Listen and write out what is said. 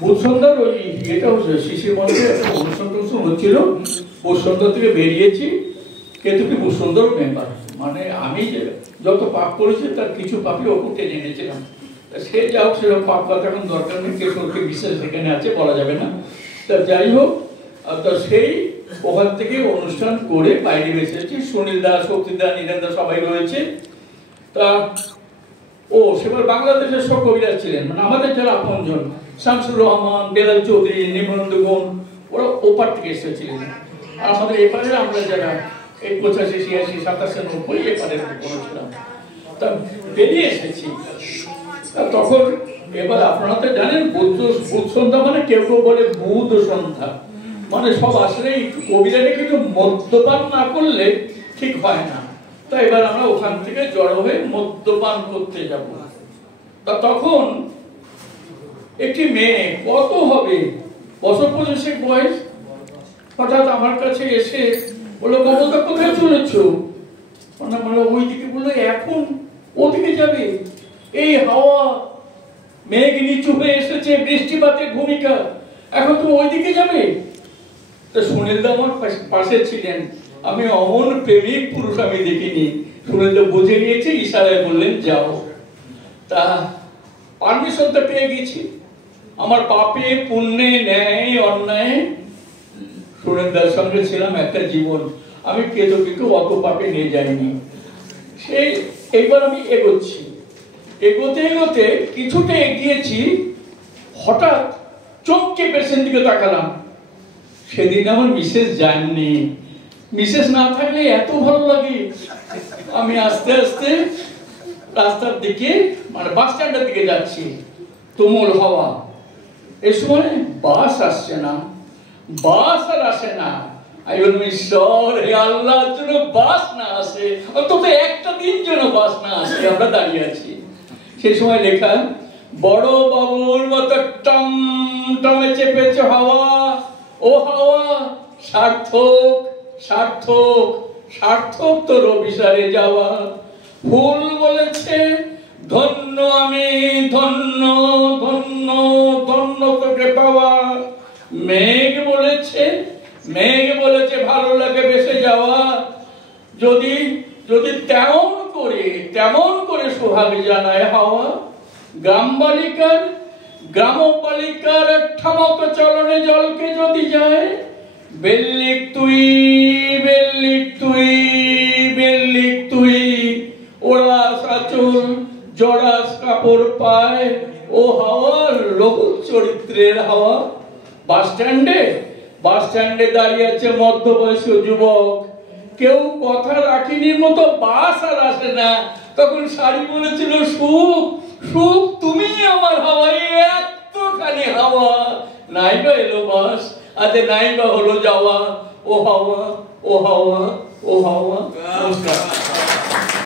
বুধ সন্ধ্যার ওই এটা শিশির মন্দিরে একটা অনুষ্ঠান হচ্ছিল। বুধ সন্ধ্যা থেকে বেরিয়েছি, কিন্তু কি বুধ সন্ধ্যার মেম্বার, মানে আমি যত পাপ করেছি তার কিছু পাপই ওপর টেনে এনেছিলাম। সে যা হোক, সেরকম পাপ কথা এখন দরকার নেই, কে সরকে বিশেষ সেখানে আছে বলা যাবে না। তা যাই হোক, তো সেই ওখান থেকে অনুষ্ঠান করে বাইরে এসেছি। সুনীল দা, শক্তিদা, নীরেন দা সবাই রয়েছে। তা সেবার বাংলাদেশের সব কবিরা ছিলেন, মানে আমাদের যারা আপনজন, শামসুর রহমান, বেলাল চৌধুরী, নির্মলেন্দু গুণ, ওরা ওপার থেকে এসেছিলেন। আর আমাদের এপারে আমরা যারা এই 85, 86, 87, 90 এপারে পড়েছিলাম, তা বেরিয়ে এসেছি। তখন এবার আপনারা তো জানেন, বুধ সন্ধ্যা মানে কেউ কেউ বলে বুধ সন্ধ্যা, মানে সব আসলে কবিরাটা কিন্তু মদ্যপান না করলে ঠিক হয় না। তা এবার আমরা ওখান থেকে জড়ো হয়ে মদ্যপান করতে যাব। তা তখন একটি মেয়ে, কত হবে, বছর 25 বয়স, হঠাৎ আমার কাছে এসে বললো, কমলদা কোথায় চলেছ? মানে ওই দিকে বললো, এখন ওদিকে যাবে? এই হাওয়া, মেঘ নিচু হয়ে এসেছে, বৃষ্টিপাতের ভূমিকা, এখন তুমি ওইদিকে যাবে? তা সুনীলদা আমার পাশে ছিলেন। আমি অমন প্রেমিক পুরুষ আমি দেখিনি। সুনীলদা বুঝে নিয়েছে, ইশারায় বললেন যাও। তা পারমিশনটা পেয়ে গেছি। আমার পাপে পুণ্যে ন্যায় অন্যায় সুনীলদার সঙ্গে ছিলাম একটা জীবন, আমি কেউ অত পাপে নিয়ে যাইনি। সেই এইবার আমি এগোচ্ছি, এগোতে এগোতে কিছুটা এগিয়েছি, হঠাৎ চমকে পেছন দিকে তাকালাম। সেদিন আমার মিসেস যাননি। মিসেস না থাকলে এত ভালো লাগে। আমি আস্তে আস্তে রাস্তার দিকে, মানে বাস স্ট্যান্ডের দিকে যাচ্ছি, তুমুল হাওয়া। এ সময় বাস আসছে না, বাস আর আসে না। আমি বললাম, ঈশ্বর, হে আল্লাহ, যেন বাস না আসে, অন্তত একটা দিন যেন বাস না আসে। আমরা দাঁড়িয়ে আছি, সেই সময় লেখা, বড় বাবুর মতো টম টমে চেপেছে হাওয়া, ও হাওয়া, সার্থক সার্থক সার্থক তোর অভিসারে যাওয়া। ফুল বলেছে, ধন্য আমি, ধন্য ধন্য ধন্য তোকে পাওয়া। মেঘ বলেছে, ভালো লাগে বেসে যাওয়া। যদি যদি তেমন করে সোহাগ জানায় হাওয়া। গ্রামবালিকার ঠামক চলনে জলকে যদি যায়, বেল্লিক তুই, বেল্লিক তুই, বেল্লিক তুই, ওরা সাচল জড়াস কাপড় পায়, ও হাওয়া লঘু চরিত্রের হাওয়া। বাস স্ট্যান্ডে দাঁড়িয়ে আছে মধ্যবয়স্ক যুবক, কেউ কথা রাখিনির মতো বাস আর আসে না। তখন শাড়ি বলেছিল, সুখ সুখ তুমি আমার হাওয়াই, এতখানি হাওয়া, নাইবা এলো বাস, আজে নাইবা হলো যাওয়া। ও হাওয়া, ও হাওয়া, ও হাওয়া। নমস্কার।